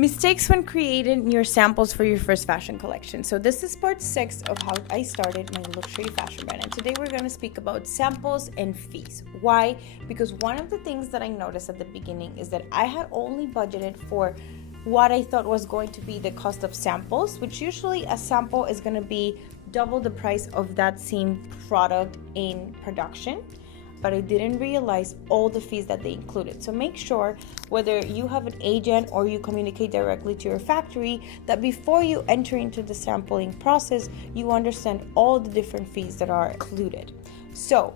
Mistakes when creating your samples for your first fashion collection. So this is part 6 of how I started my luxury fashion brand. And today we're going to speak about samples and fees. Why? Because one of the things that I noticed at the beginning is that I had only budgeted for what I thought was going to be the cost of samples, which usually a sample is going to be double the price of that same product in production. But I didn't realize all the fees that they included. So make sure, whether you have an agent or you communicate directly to your factory, that before you enter into the sampling process, you understand all the different fees that are included. So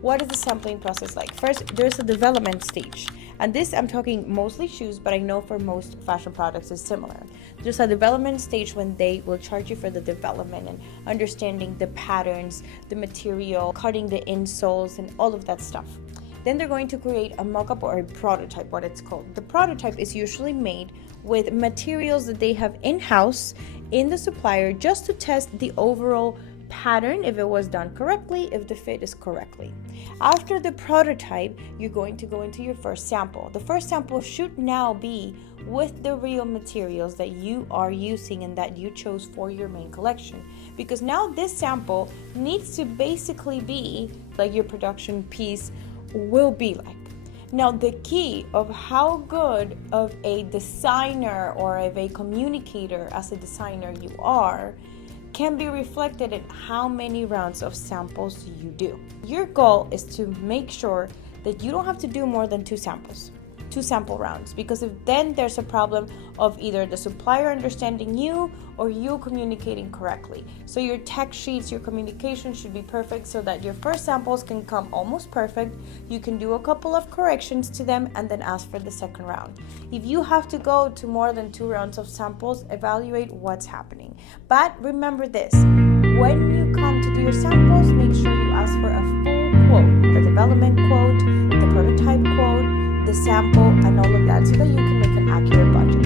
what is the sampling process like? First, there's a development stage. And this, I'm talking mostly shoes, but I know for most fashion products is similar. There's a development stage when they will charge you for the development and understanding the patterns, the material, cutting the insoles, and all of that stuff. Then they're going to create a mock-up or a prototype, what it's called. The prototype is usually made with materials that they have in-house in the supplier just to test the overall pattern, if it was done correctly, if the fit is correctly. After the prototype, you're going to go into your first sample. The first sample should now be with the real materials that you are using and that you chose for your main collection, because now this sample needs to basically be like your production piece will be like. Now, the key of how good of a designer or of a communicator as a designer you are can be reflected in how many rounds of samples you do. Your goal is to make sure that you don't have to do more than two sample rounds, because if then there's a problem of either the supplier understanding you or you communicating correctly. So your tech sheets, your communication should be perfect so that your first samples can come almost perfect. You can do a couple of corrections to them and then ask for the second round. If you have to go to more than 2 rounds of samples, evaluate what's happening. But remember this, when you come to do your samples, make sure you ask for a full quote, the development quote, the prototype quote, the sample, and all of that, so that you can make an accurate budget.